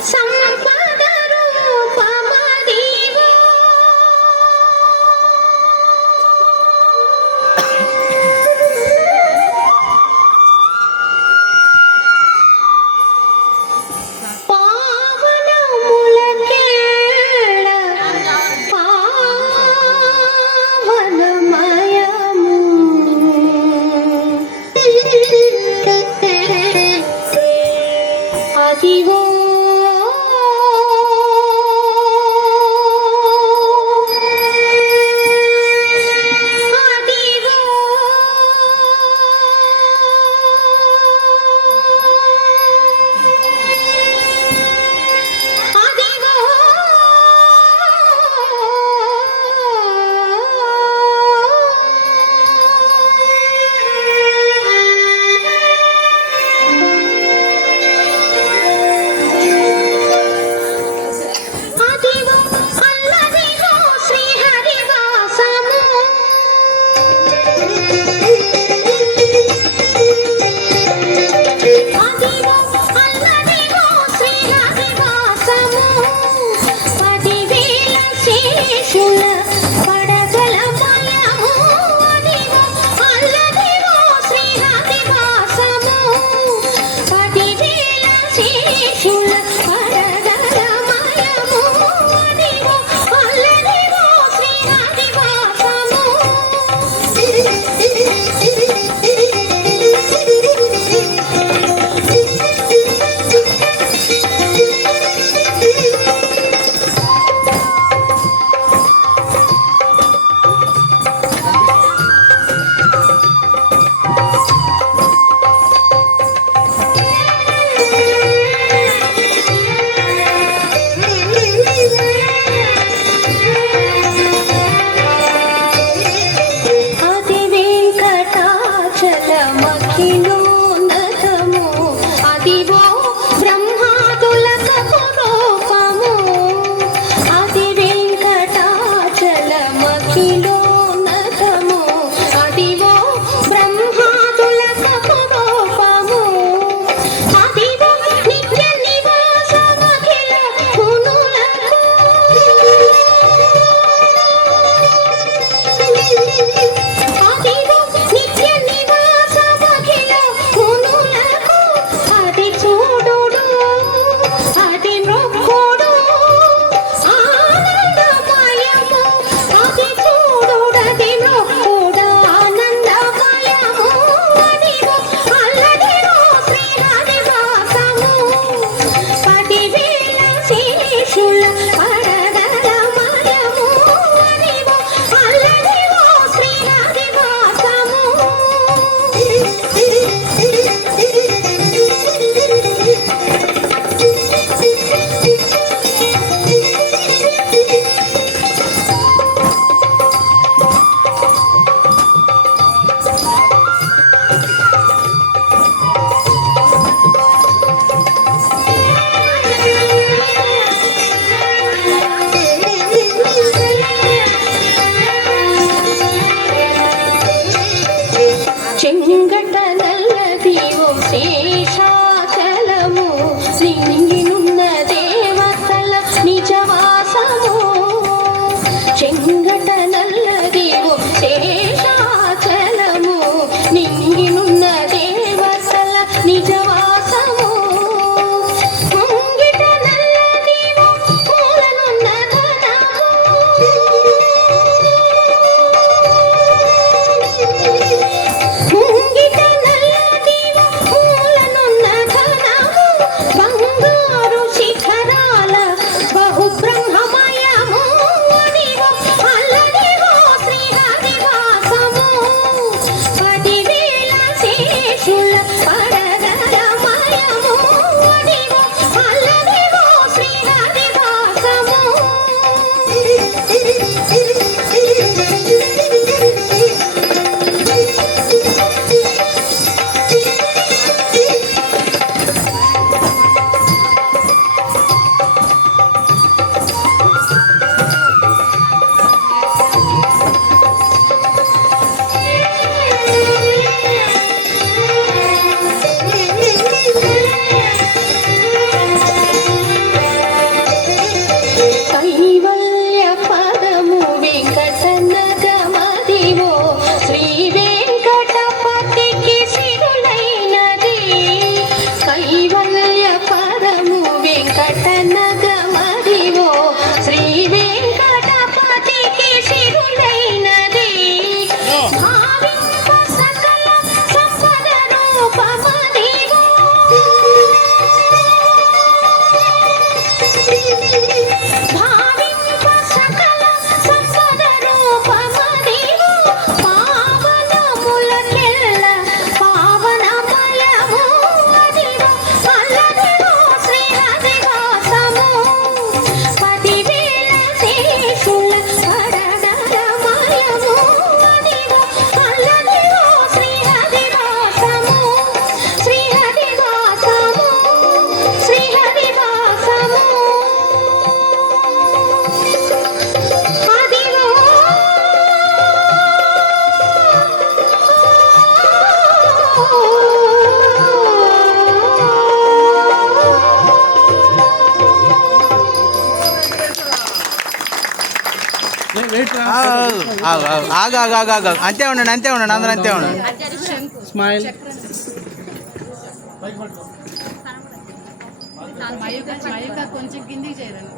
想 you left 你你。ఆగు ఆగు అంతే ఉండండి అంతే ఉండండి అందరూ అంతే ఉండండి. స్మైల్ కొంచెం కిందికి చేయరండి